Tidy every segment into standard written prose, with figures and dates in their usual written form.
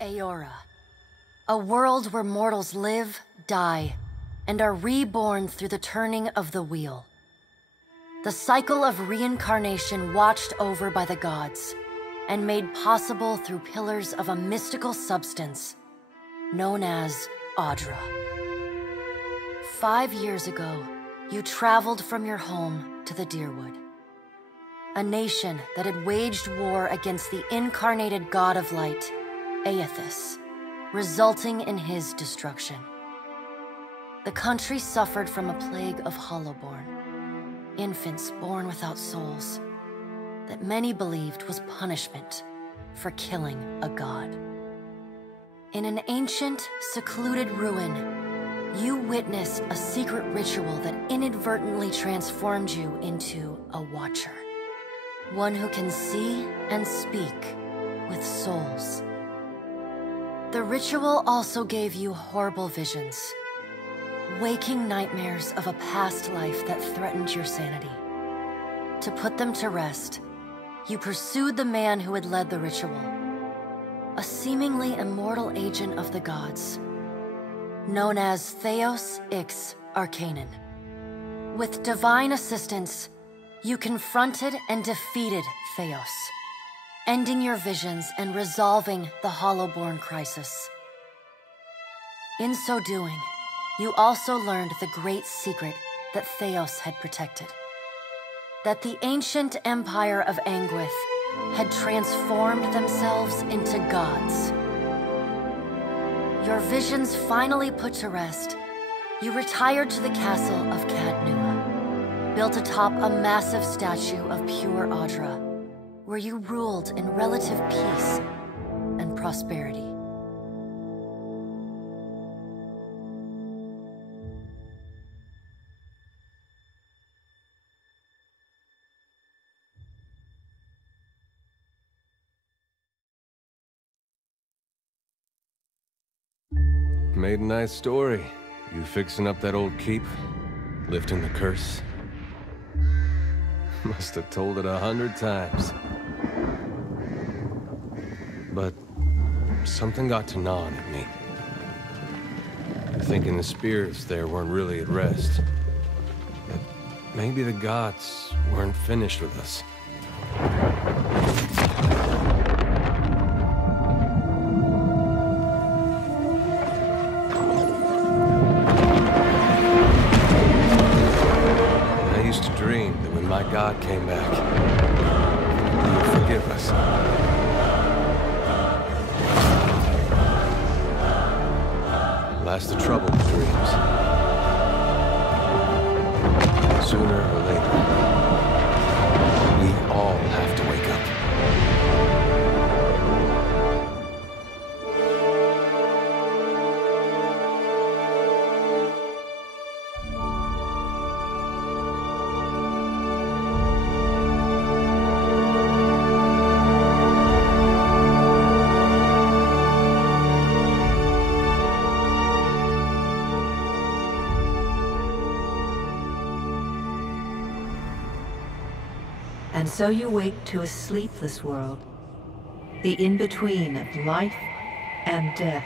Aora, a world where mortals live, die, and are reborn through the turning of the wheel. The cycle of reincarnation watched over by the gods, and made possible through pillars of a mystical substance known as Audra. 5 years ago, you traveled from your home to the Deerwood, a nation that had waged war against the incarnated god of light, Aethys, resulting in his destruction. The country suffered from a plague of hollowborn, infants born without souls, that many believed was punishment for killing a god. In an ancient, secluded ruin, you witnessed a secret ritual that inadvertently transformed you into a watcher. One who can see and speak with souls. The ritual also gave you horrible visions, waking nightmares of a past life that threatened your sanity. To put them to rest, you pursued the man who had led the ritual, a seemingly immortal agent of the gods, known as Theos Ix Arcanon. With divine assistance, you confronted and defeated Theos, ending your visions and resolving the Hollowborn crisis. In so doing, you also learned the great secret that Theos had protected. That the ancient empire of Anguith had transformed themselves into gods. Your visions finally put to rest, you retired to the castle of Cadnua, built atop a massive statue of pure Audra, where you ruled in relative peace and prosperity. Made a nice story. You fixing up that old keep? Lifting the curse? Must have told it 100 times. But something got to gnawing at me. Thinking the spirits there weren't really at rest. That maybe the gods weren't finished with us. My God came back. He would forgive us. Last the trouble with dreams. Sooner or later, we all have to wake up. And so you wake to a sleepless world, the in-between of life and death.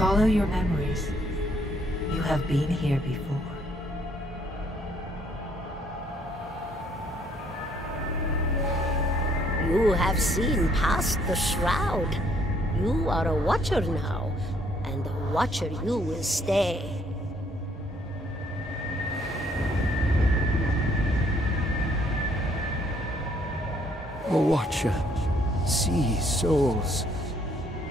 Follow your memories. You have been here before. You have seen past the shroud. You are a watcher now, and a watcher you will stay. A watcher sees souls,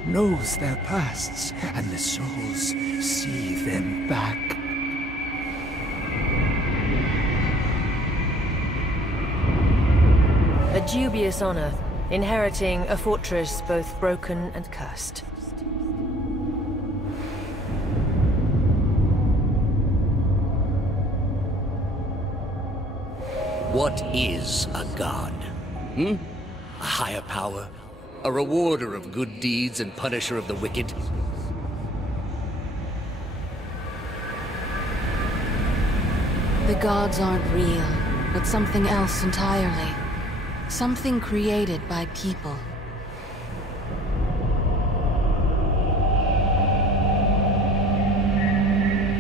knows their pasts, and the souls see them back. A dubious honor, inheriting a fortress both broken and cursed. What is a god? A higher power? A rewarder of good deeds and punisher of the wicked? The gods aren't real, but something else entirely. Something created by people.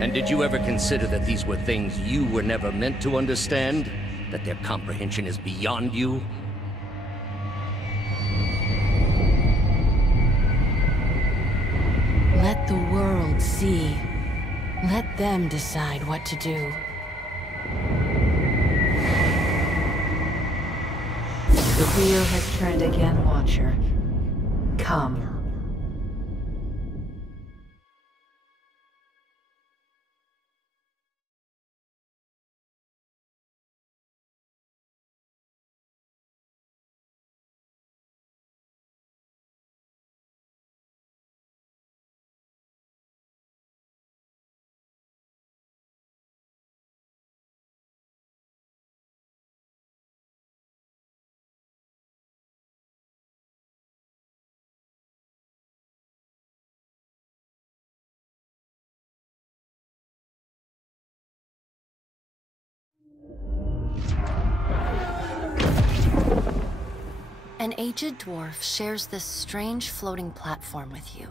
And did you ever consider that these were things you were never meant to understand? That their comprehension is beyond you? Let the world see. Let them decide what to do. The wheel has turned again, Watcher. Come. An aged dwarf shares this strange floating platform with you.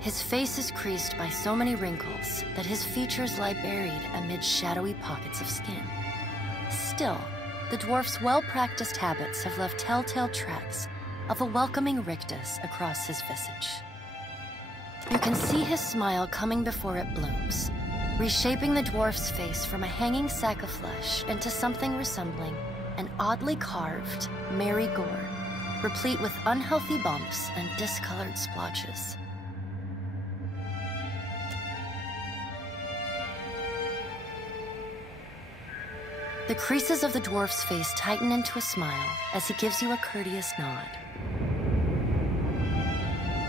His face is creased by so many wrinkles that his features lie buried amid shadowy pockets of skin. Still, the dwarf's well-practiced habits have left telltale tracks of a welcoming rictus across his visage. You can see his smile coming before it blooms, reshaping the dwarf's face from a hanging sack of flesh into something resembling an oddly carved, merry gore, replete with unhealthy bumps and discolored splotches. The creases of the dwarf's face tighten into a smile as he gives you a courteous nod.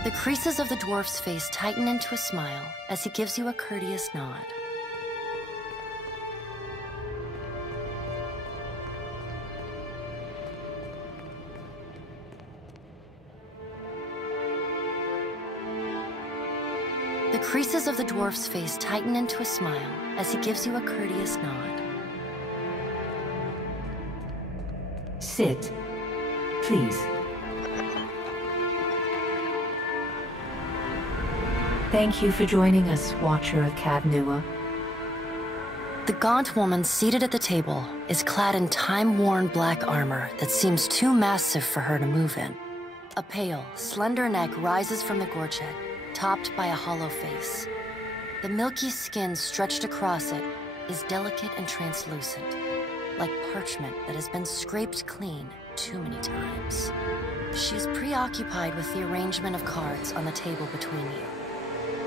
The creases of the dwarf's face tighten into a smile as he gives you a courteous nod. The creases of the dwarf's face tighten into a smile as he gives you a courteous nod. Sit, please. Thank you for joining us, Watcher of Cadnua. The gaunt woman seated at the table is clad in time-worn black armor that seems too massive for her to move in. A pale, slender neck rises from the gorget, topped by a hollow face. The milky skin stretched across it is delicate and translucent, like parchment that has been scraped clean too many times. She is preoccupied with the arrangement of cards on the table between you.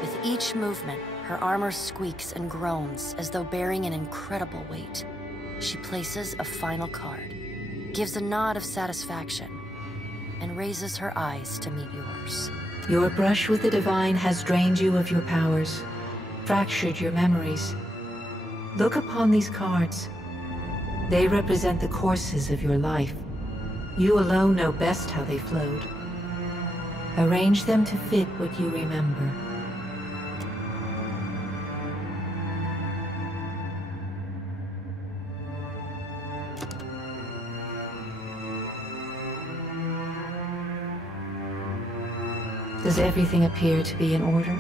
With each movement, her armor squeaks and groans as though bearing an incredible weight. She places a final card, gives a nod of satisfaction, and raises her eyes to meet yours. Your brush with the divine has drained you of your powers, fractured your memories. Look upon these cards. They represent the courses of your life. You alone know best how they flowed. Arrange them to fit what you remember. Does everything appear to be in order?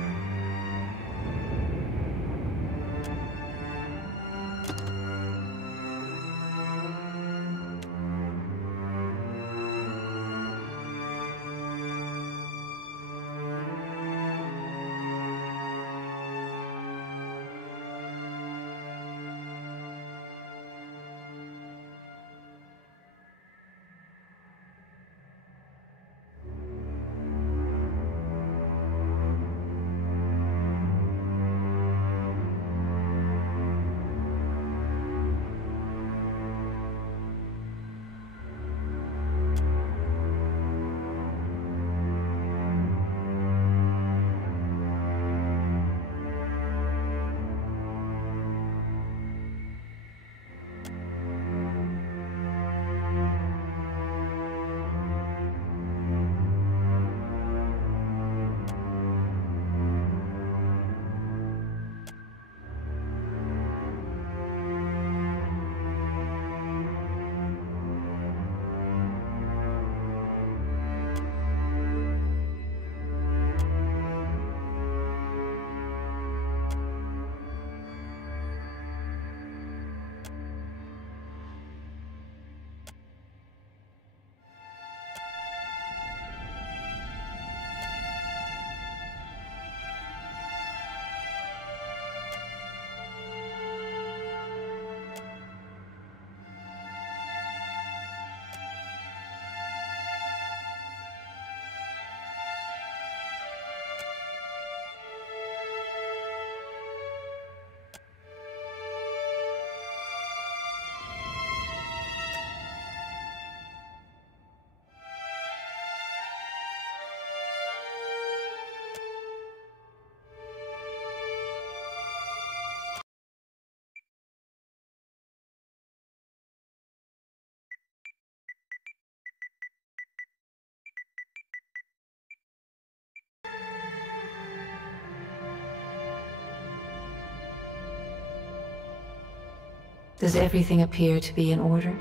Does everything appear to be in order?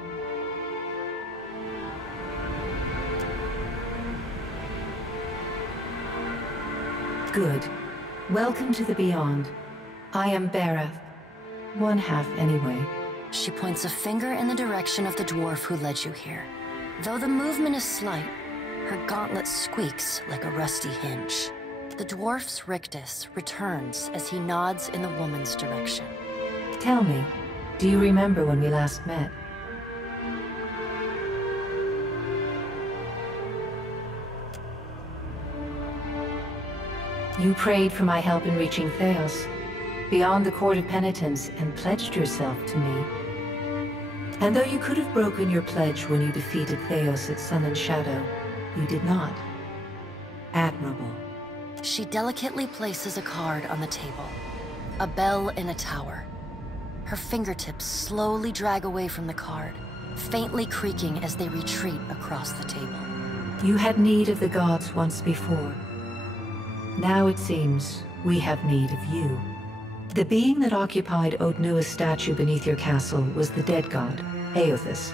Good. Welcome to the Beyond. I am Bareth. One half, anyway. She points a finger in the direction of the dwarf who led you here. Though the movement is slight, her gauntlet squeaks like a rusty hinge. The dwarf's rictus returns as he nods in the woman's direction. Tell me, do you remember when we last met? You prayed for my help in reaching Theos, beyond the Court of Penitence, and pledged yourself to me. And though you could have broken your pledge when you defeated Theos at Sun and Shadow, you did not. Admirable. She delicately places a card on the table. A bell in a tower. Her fingertips slowly drag away from the card, faintly creaking as they retreat across the table. You had need of the gods once before. Now it seems we have need of you. The being that occupied Odnua's statue beneath your castle was the dead god, Aothus.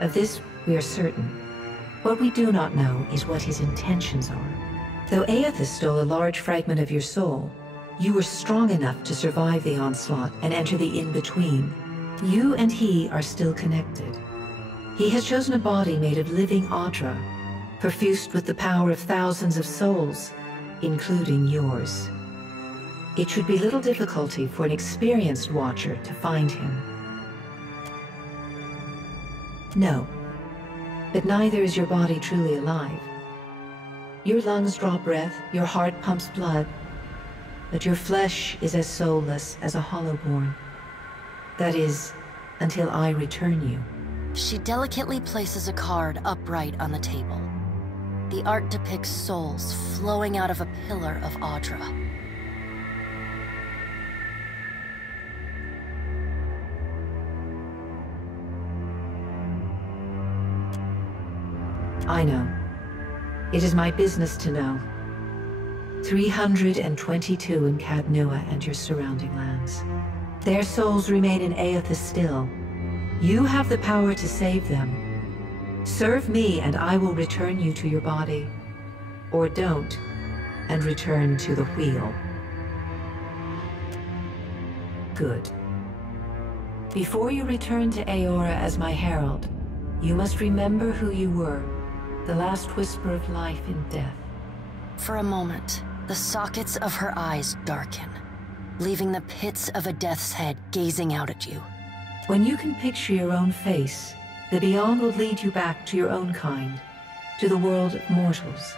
Of this we are certain. What we do not know is what his intentions are. Though Aothus stole a large fragment of your soul, you were strong enough to survive the onslaught and enter the in-between. You and he are still connected. He has chosen a body made of living Audra, perfused with the power of thousands of souls, including yours. It should be little difficulty for an experienced watcher to find him. No, but neither is your body truly alive. Your lungs draw breath, your heart pumps blood, but your flesh is as soulless as a hollowborn. That is, until I return you. She delicately places a card upright on the table. The art depicts souls flowing out of a pillar of Audra. I know. It is my business to know. 322 in Cadnua and your surrounding lands. Their souls remain in Aothus still, You have the power to save them. Serve me and I will return you to your body. Or don't, and return to the wheel. Good. Before you return to Aora as my herald, you must remember who you were, the last whisper of life in death. For a moment, the sockets of her eyes darken, leaving the pits of a death's head gazing out at you. When you can picture your own face, the Beyond will lead you back to your own kind, to the world of mortals.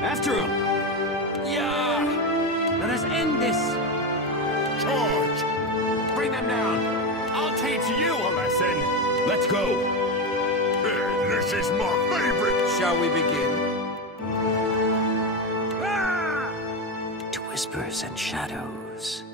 After him! Yeah! Let us end this! Charge! Bring them down! I'll teach you a lesson! Let's go! This is my favorite! Shall we begin? To whispers and shadows.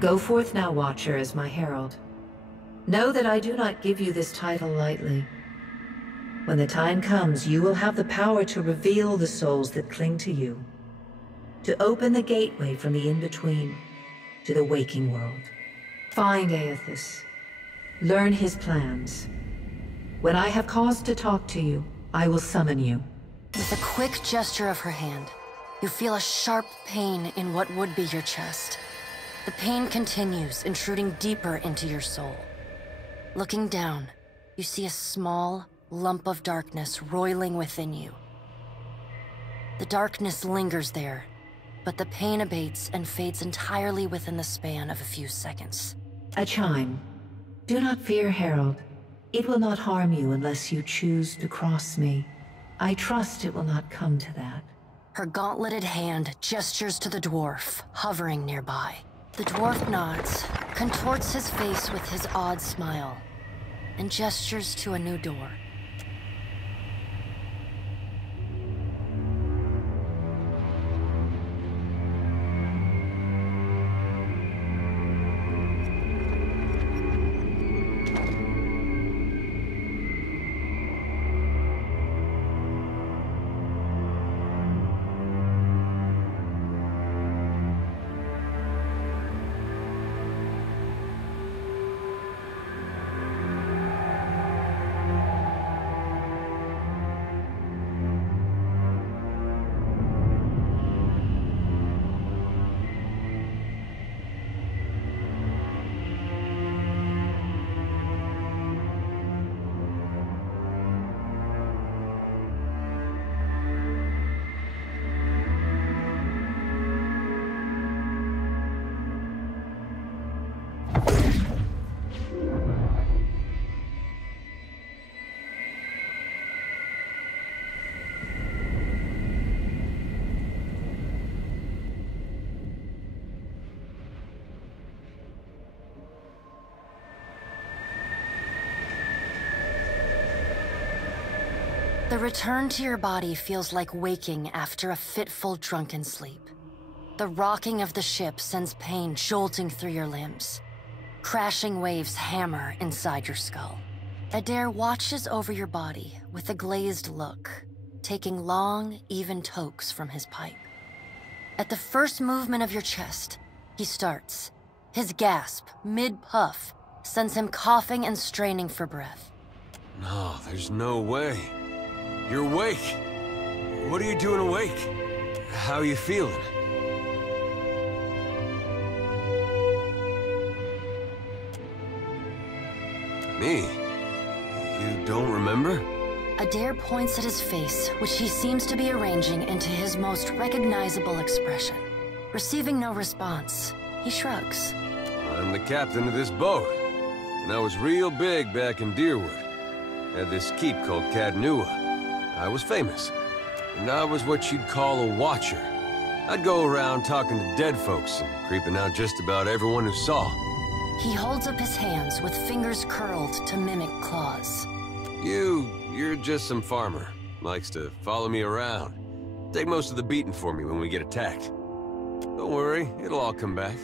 Go forth now, Watcher, as my herald. Know that I do not give you this title lightly. When the time comes, you will have the power to reveal the souls that cling to you, to open the gateway from the in-between to the waking world. Find Aethys. Learn his plans. When I have cause to talk to you, I will summon you. With a quick gesture of her hand, you feel a sharp pain in what would be your chest. The pain continues, intruding deeper into your soul. Looking down, you see a small lump of darkness roiling within you. The darkness lingers there, but the pain abates and fades entirely within the span of a few seconds. A chime. Do not fear, Herald. It will not harm you unless you choose to cross me. I trust it will not come to that. Her gauntleted hand gestures to the dwarf, hovering nearby. The dwarf nods, contorts his face with his odd smile, and gestures to a new door. The return to your body feels like waking after a fitful drunken sleep. The rocking of the ship sends pain jolting through your limbs. Crashing waves hammer inside your skull. Adair watches over your body with a glazed look, taking long, even tokes from his pipe. At the first movement of your chest, he starts. His gasp, mid-puff, sends him coughing and straining for breath. No, there's no way. You're awake. What are you doing awake? How are you feeling? Me? You don't remember? Adair points at his face, which he seems to be arranging into his most recognizable expression. Receiving no response, he shrugs. I'm the captain of this boat, and I was real big back in Deerwood. Had this keep called Cadnua. I was famous, and I was what you'd call a watcher. I'd go around talking to dead folks and creeping out just about everyone who saw. He holds up his hands with fingers curled to mimic claws. You're just some farmer. Likes to follow me around. Take most of the beating for me when we get attacked. Don't worry, it'll all come back.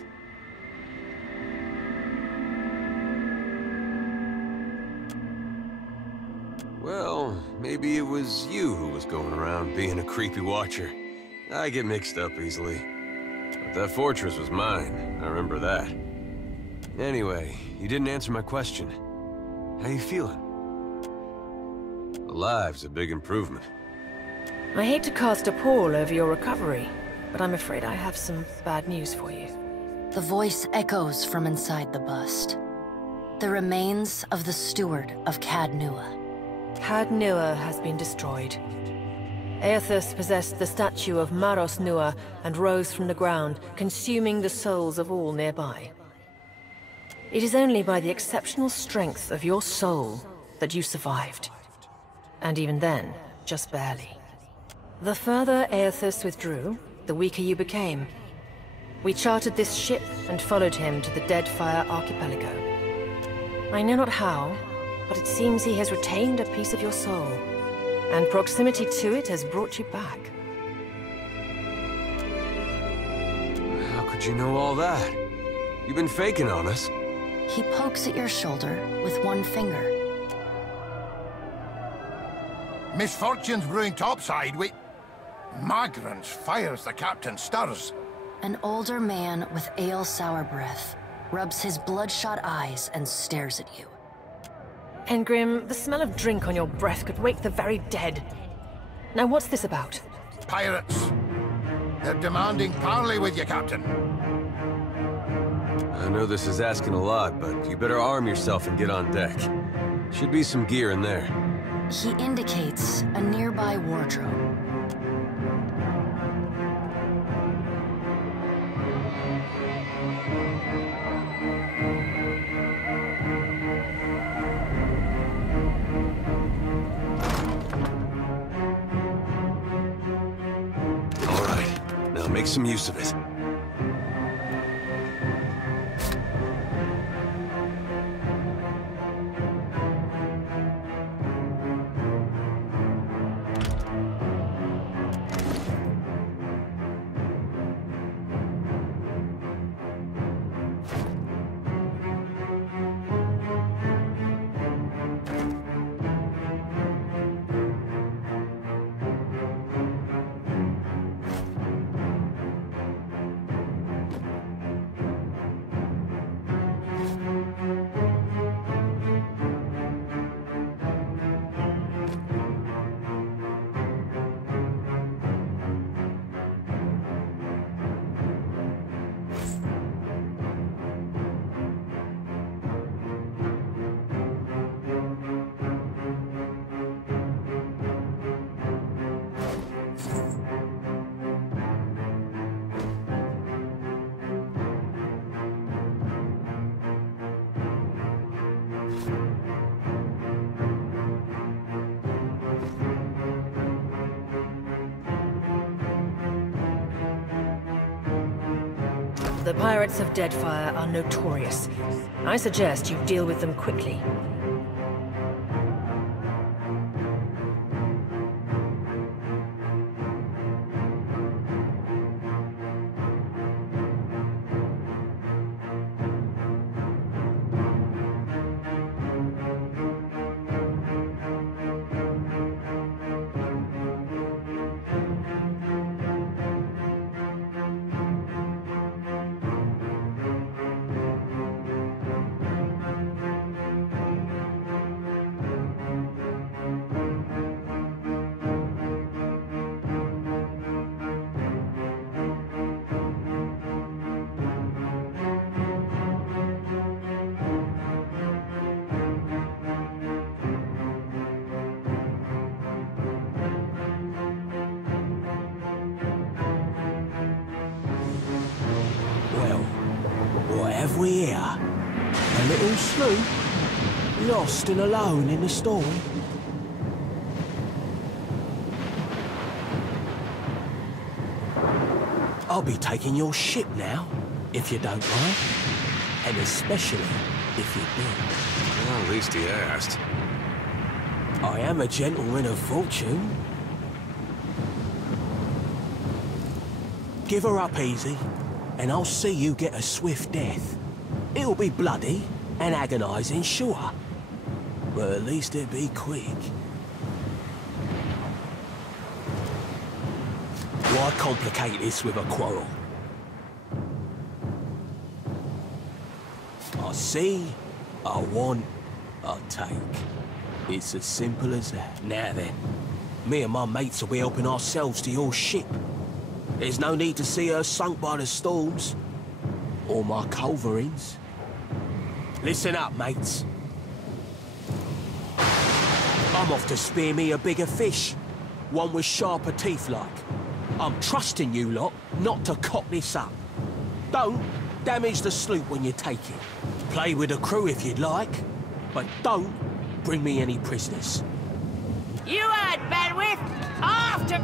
Well, maybe it was you who was going around being a creepy watcher. I get mixed up easily. But that fortress was mine, I remember that. Anyway, you didn't answer my question. How you feeling? Alive's a big improvement. I hate to cast a pall over your recovery, but I'm afraid I have some bad news for you. The voice echoes from inside the bust. The remains of the steward of Cad Nua. Cad Nua has been destroyed. Aethys possessed the statue of Maros Nua and rose from the ground, consuming the souls of all nearby. It is only by the exceptional strength of your soul that you survived. And even then, just barely. The further Aethys withdrew, the weaker you became. We chartered this ship and followed him to the Deadfire archipelago. I know not how, but it seems he has retained a piece of your soul, and proximity to it has brought you back. How could you know all that? You've been faking on us. He pokes at your shoulder with one finger. Misfortune's brewing topside. Magrants fires the captain stirs. An older man with ale sour breath rubs his bloodshot eyes and stares at you. Engrim, the smell of drink on your breath could wake the very dead. Now what's this about? Pirates. They're demanding parley with you, Captain. I know this is asking a lot, but you better arm yourself and get on deck. Should be some gear in there. He indicates a nearby wardrobe. All right, now make some use of it. The pirates of Deadfire are notorious. I suggest you deal with them quickly. We here? A little sloop? Lost and alone in the storm? I'll be taking your ship now, if you don't mind. And especially if you do. Well, at least he asked. I am a gentleman of fortune. Give her up easy, and I'll see you get a swift death. It'll be bloody and agonizing, sure. But at least it'll be quick. Why complicate this with a quarrel? I see, I want, I take. It's as simple as that. Now then, me and my mates will be helping ourselves to your ship. There's no need to see her sunk by the storms. Or my culverins. Listen up, mates. I'm off to spear me a bigger fish. One with sharper teeth like. I'm trusting you lot not to cock this up. Don't damage the sloop when you take it. Play with the crew if you'd like, but don't bring me any prisoners. You heard, Benwith! After...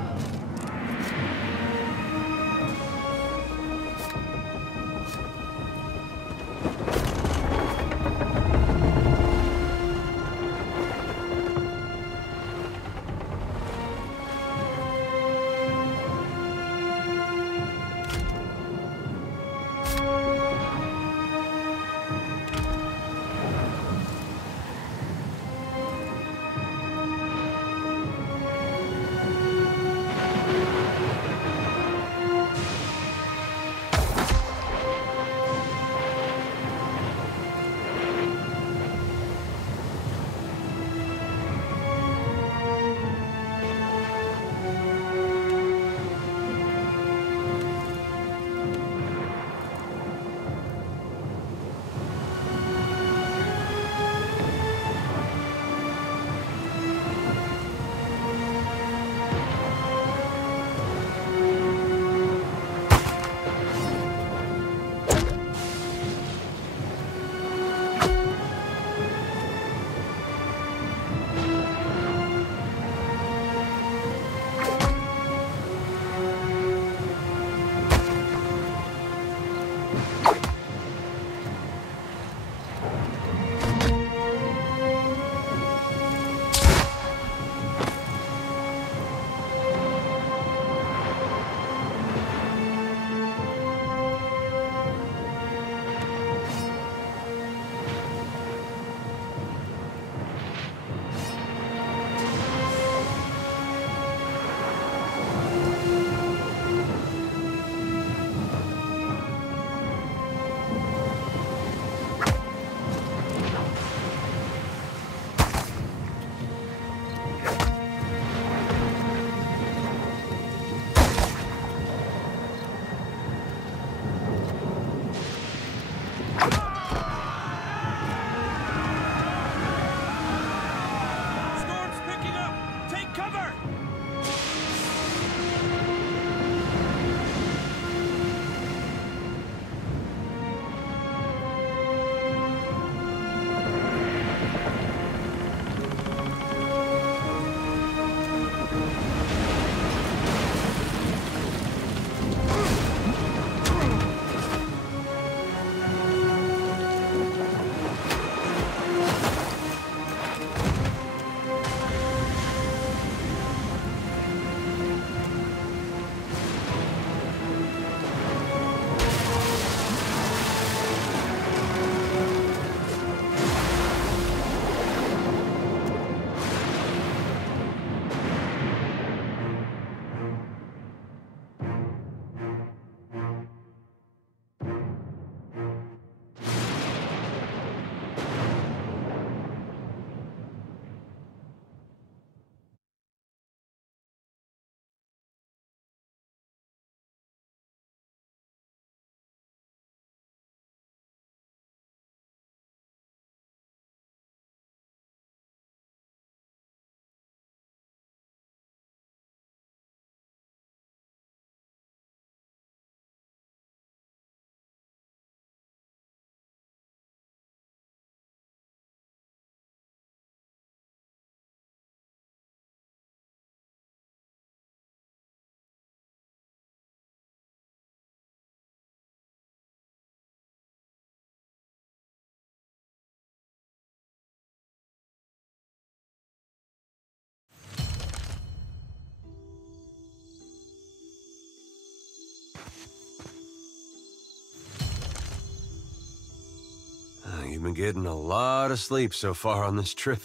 You've been getting a lot of sleep so far on this trip.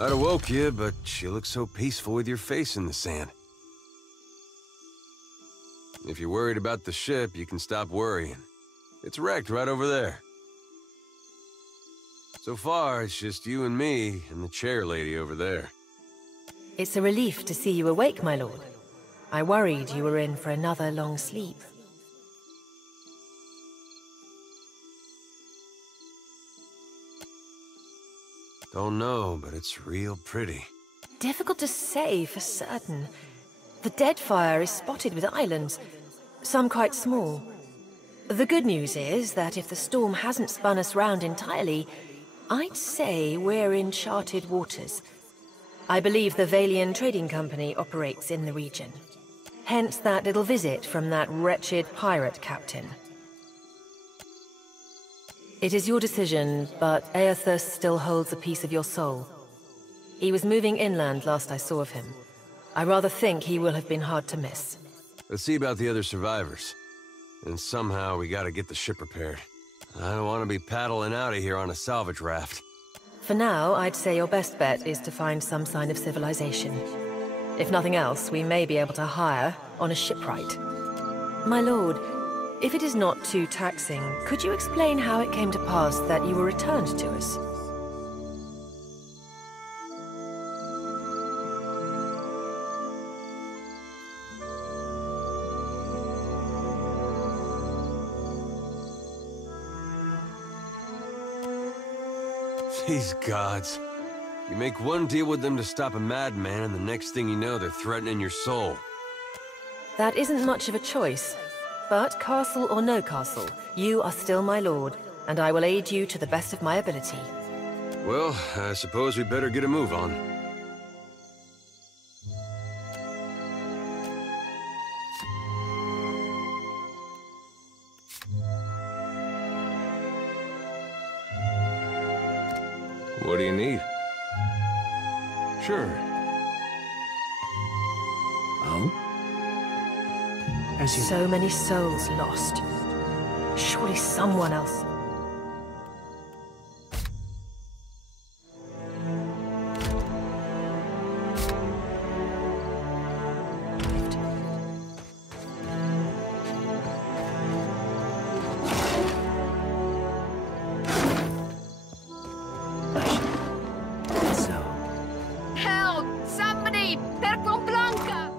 I'd have woke you, but you look so peaceful with your face in the sand. If you're worried about the ship, you can stop worrying. It's wrecked right over there. So far, it's just you and me and the chair lady over there. It's a relief to see you awake, my lord. I worried you were in for another long sleep. Don't know, but it's real pretty. Difficult to say for certain. The Deadfire is spotted with islands, some quite small. The good news is that if the storm hasn't spun us round entirely, I'd say we're in charted waters. I believe the Valian Trading Company operates in the region. Hence that little visit from that wretched pirate captain. It is your decision, but Aethus still holds a piece of your soul. He was moving inland last I saw of him. I rather think he will have been hard to miss. Let's see about the other survivors. And somehow we gotta get the ship repaired. I don't want to be paddling out of here on a salvage raft. For now, I'd say your best bet is to find some sign of civilization. If nothing else, we may be able to hire on a shipwright. My lord, if it is not too taxing, could you explain how it came to pass that you were returned to us? These gods. You make one deal with them to stop a madman, and the next thing you know, they're threatening your soul. That isn't much of a choice. But castle or no castle, you are still my lord, and I will aid you to the best of my ability. Well, I suppose we better get a move on. What do you need? Sure. Oh? So many souls lost. Surely someone else... Help! Somebody! Perco Blanca!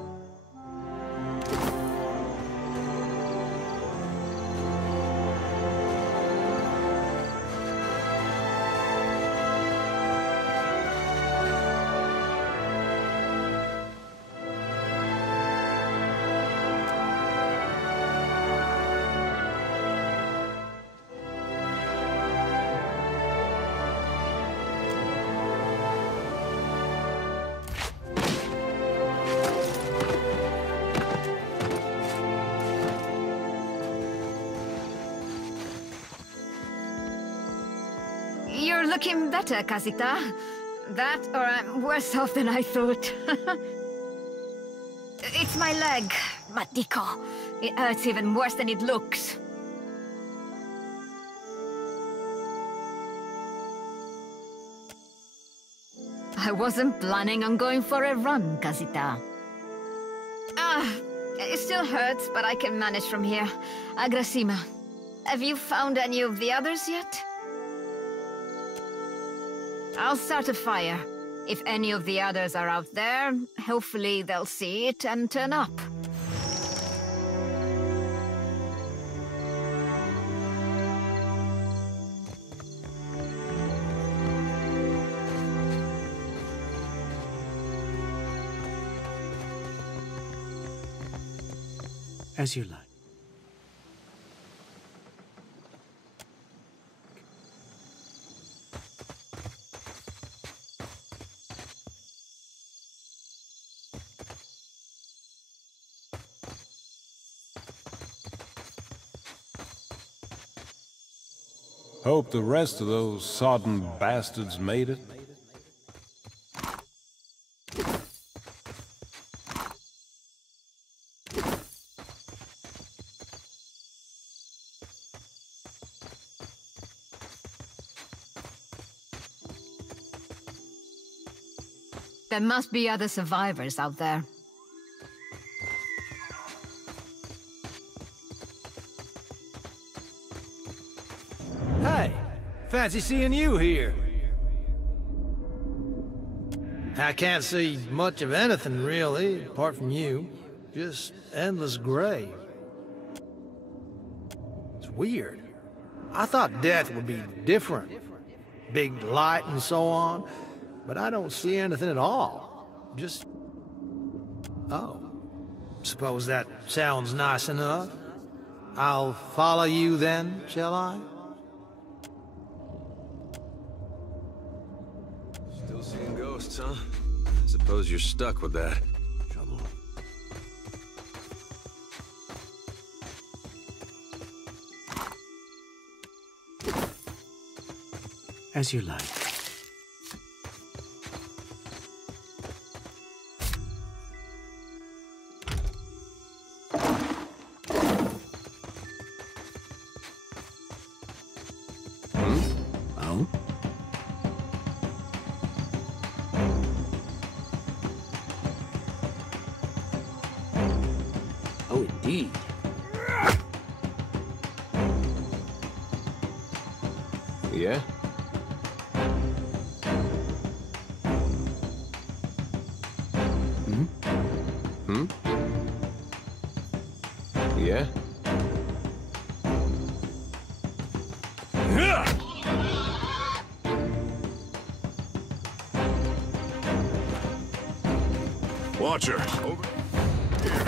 You're looking better, Casita. That, or I'm worse off than I thought. It's my leg, Matico. It hurts even worse than it looks. I wasn't planning on going for a run, Casita. It still hurts, but I can manage from here. Agrasima, have you found any of the others yet? I'll start a fire. If any of the others are out there, hopefully they'll see it and turn up. As you like. Hope the rest of those sodden bastards made it. There must be other survivors out there. Hey, Fancy seeing you here. I can't see much of anything, really, apart from you. Just endless gray. It's weird. I thought death would be different. Big light and so on. But I don't see anything at all. Just... Oh. Suppose that sounds nice enough. I'll follow you then, shall I? Still seeing ghosts, huh? Suppose you're stuck with that. Trouble. As you like. Oh? Oh, indeed. Yeah? Yeah? Watcher, over here.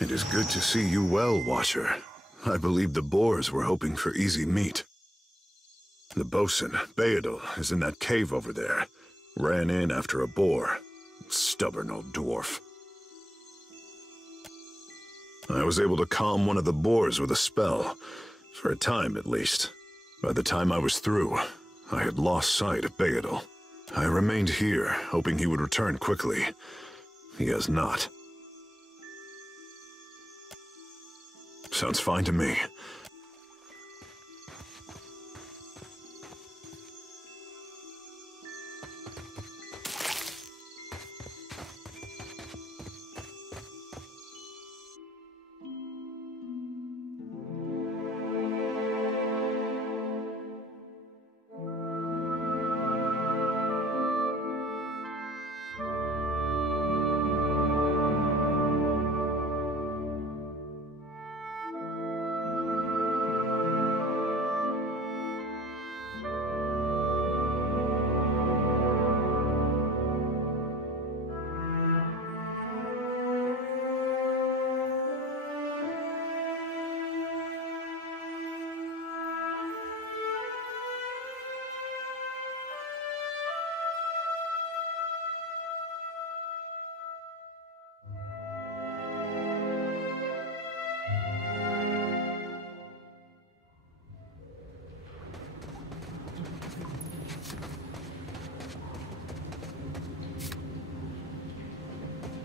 It is good to see you well, Watcher. I believe the Boers were hoping for easy meat. The bosun, Beadle, is in that cave over there. Ran in after a boar. Stubborn old dwarf. I was able to calm one of the boars with a spell. For a time, at least. By the time I was through, I had lost sight of Beadle. I remained here, hoping he would return quickly. He has not. Sounds fine to me.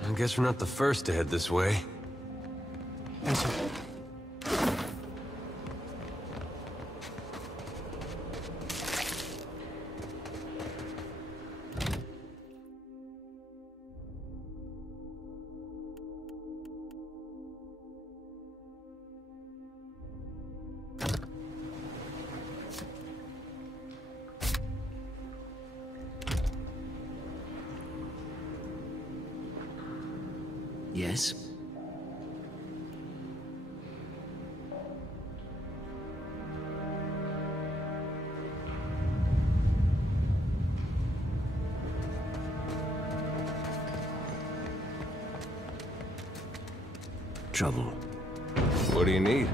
I guess we're not the first to head this way. Answer. Yes? Trouble. What do you need?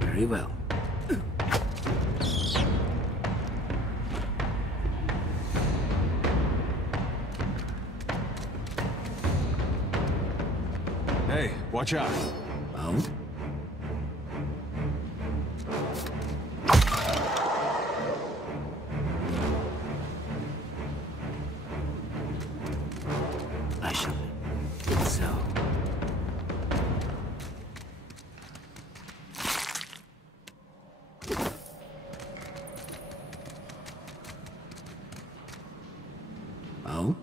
Very well. Hey, watch out. Oh? I shall do so. Oh?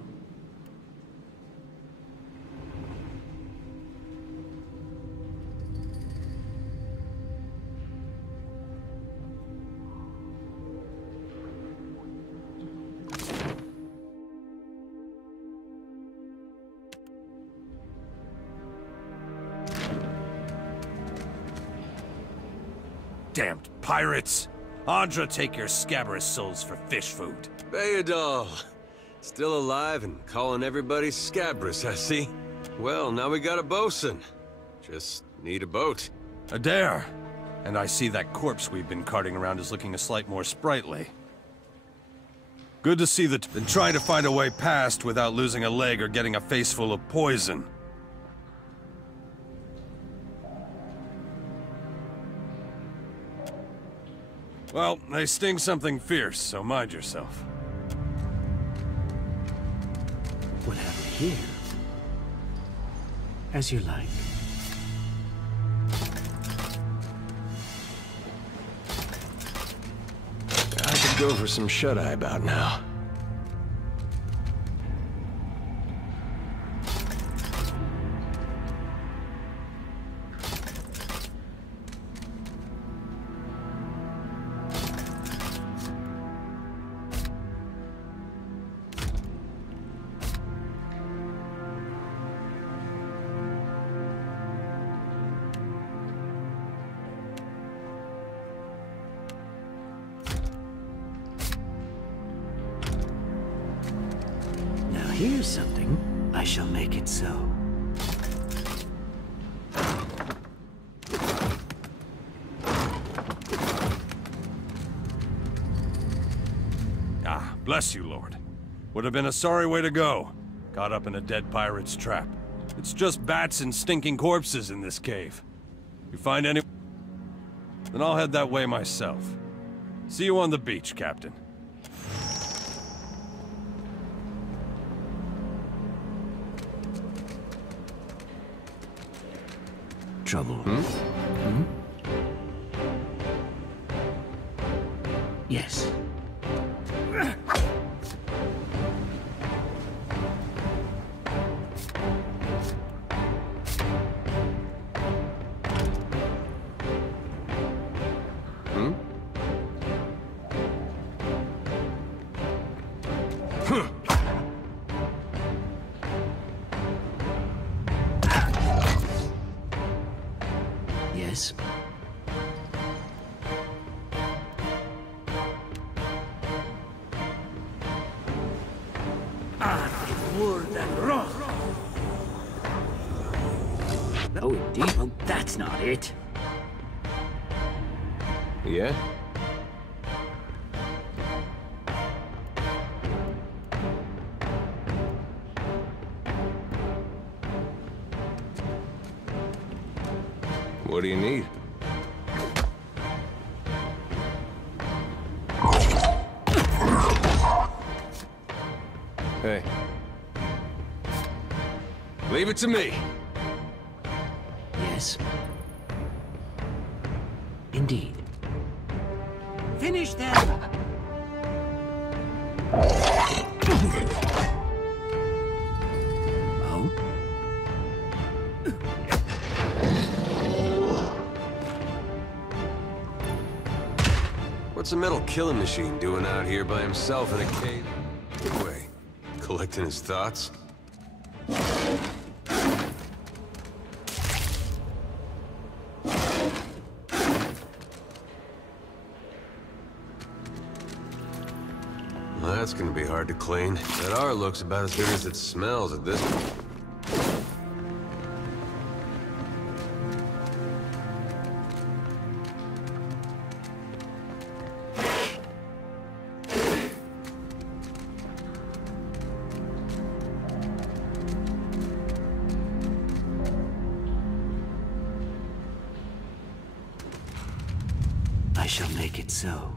Damned pirates! Andra, take your scabrous souls for fish food. Bayadol! Still alive and calling everybody scabrous, I see. Well, now we got a bosun. Just need a boat. Adair! And I see that corpse we've been carting around is looking a slight more sprightly. Good to see that been trying to find a way past without losing a leg or getting a face full of poison. Well, they sting something fierce, so mind yourself. What have we here? As you like. I could go for some shut-eye about now. Here's something. I shall make it so. Ah, bless you, Lord. Would have been a sorry way to go. Caught up in a dead pirate's trap. It's just bats and stinking corpses in this cave. You find any... Then I'll head that way myself. See you on the beach, Captain. Trouble. Hmm? Yes. Yes. Oh, indeed. Oh, that's not it. Yeah? What do you need? Hey. Leave it to me. Yes. Indeed. Finish them! Oh? What's a metal killing machine doing out here by himself in a cave? Wait, collecting his thoughts? Well, that's gonna be hard to clean. That R looks about as good as it smells at this point. I shall make it so.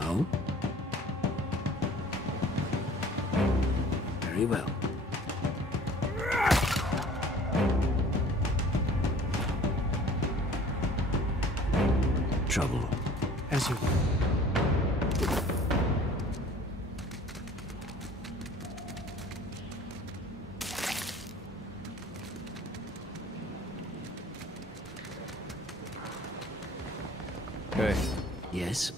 Oh? Very well. Trouble. As you will. Hey. Yes?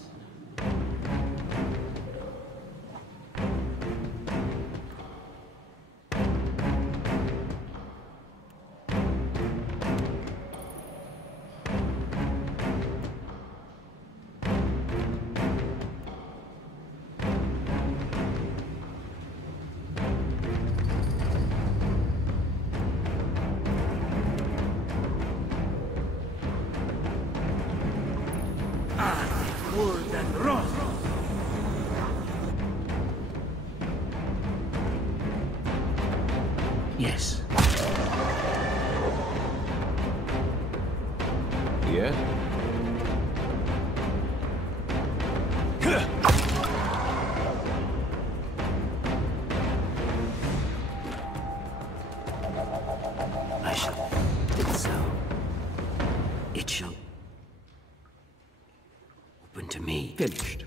then run! Yes. Yeah? I shall. It's so. It shall. Open to me. Finished.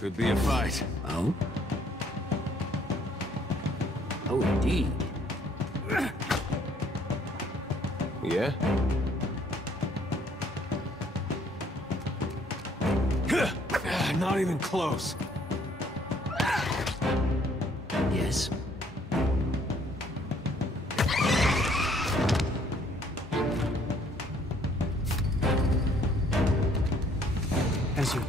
Could be a fight. Oh? Oh, indeed. Yeah? Not even close. Yes. As you like.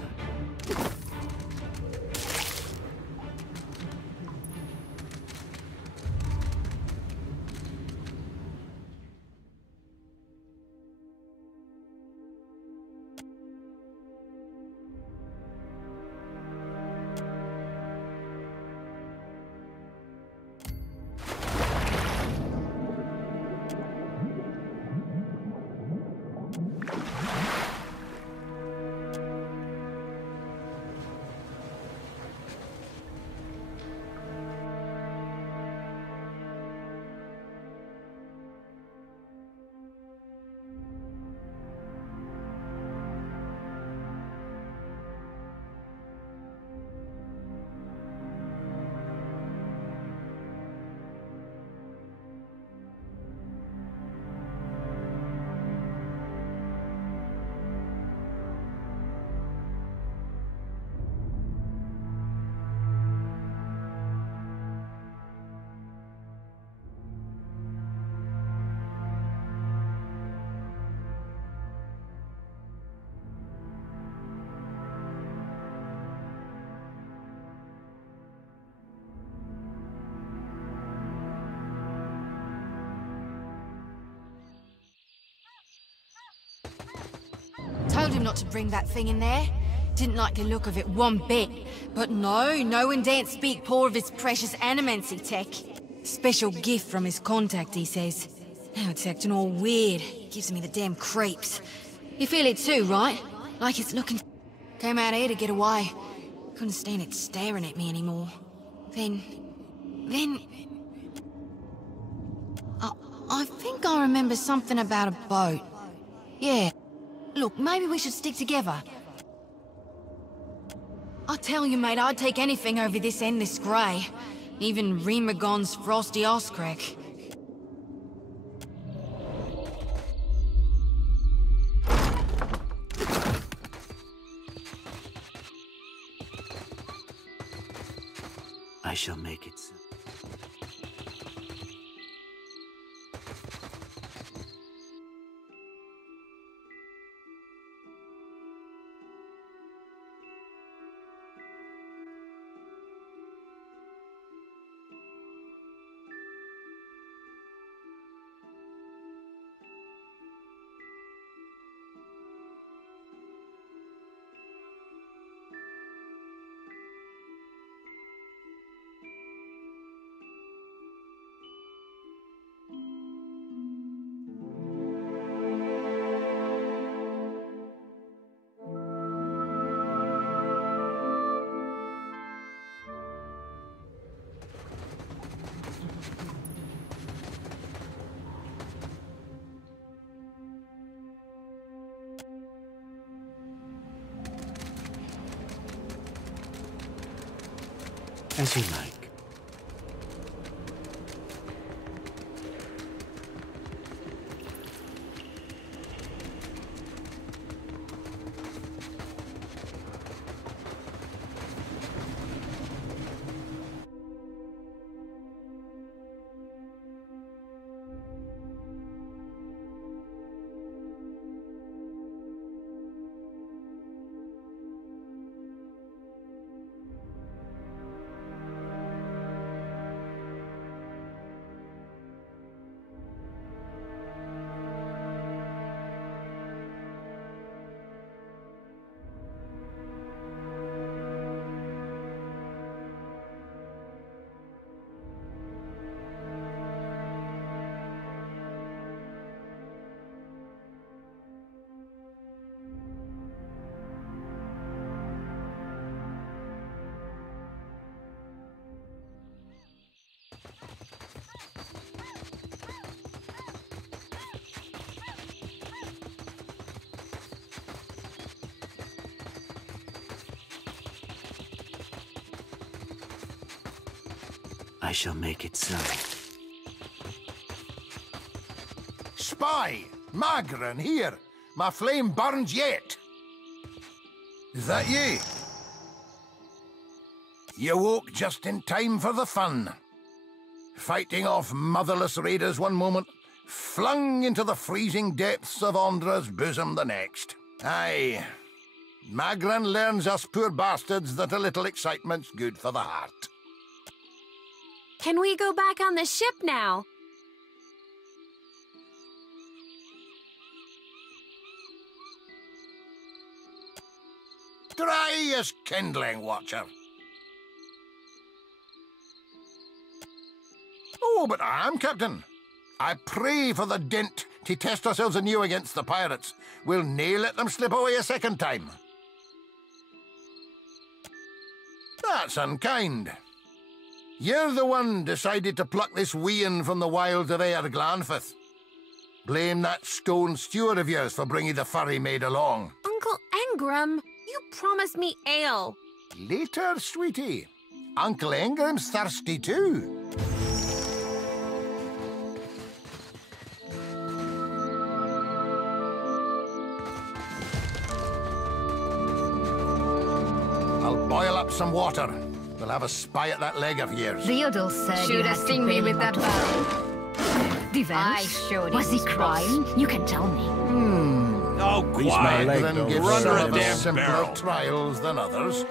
Told him not to bring that thing in there. Didn't like the look of it one bit. But no one daren't speak poor of his precious animancy tech. Special gift from his contact, he says. Now it's acting all weird. Gives me the damn creeps. You feel it too, right? Like it's looking... Came out here to get away. Couldn't stand it staring at me anymore. Then... I think I remember something about a boat. Yeah. Look, maybe we should stick together. I tell you, mate, I'd take anything over this endless grey. Even Remagon's frosty ass crack. I shall make it so. As you like. I shall make it so. Spy! Magran, here! My flame burns yet! Is that ye? You woke just in time for the fun. Fighting off motherless raiders one moment, flung into the freezing depths of Ondra's bosom the next. Aye. Magran learns us poor bastards that a little excitement's good for the heart. Can we go back on the ship now? Dry as kindling, Watcher. Oh, but I am, Captain. I pray for the dint to test ourselves anew against the pirates. We'll nae let them slip away a second time. That's unkind. You're the one decided to pluck this wean from the wilds of Aer Glanfith. Blame that stone steward of yours for bringing the furry maid along. Uncle Engram, you promised me ale. Later, sweetie. Uncle Engram's thirsty too. I'll boil up some water. We'll have a spy at that leg of yours. Theodore said Should have seen me with that barrel. I showed was he crying? You can tell me. Oh, quiet! Then give We're some under a of us damn simpler barrel. trials than others.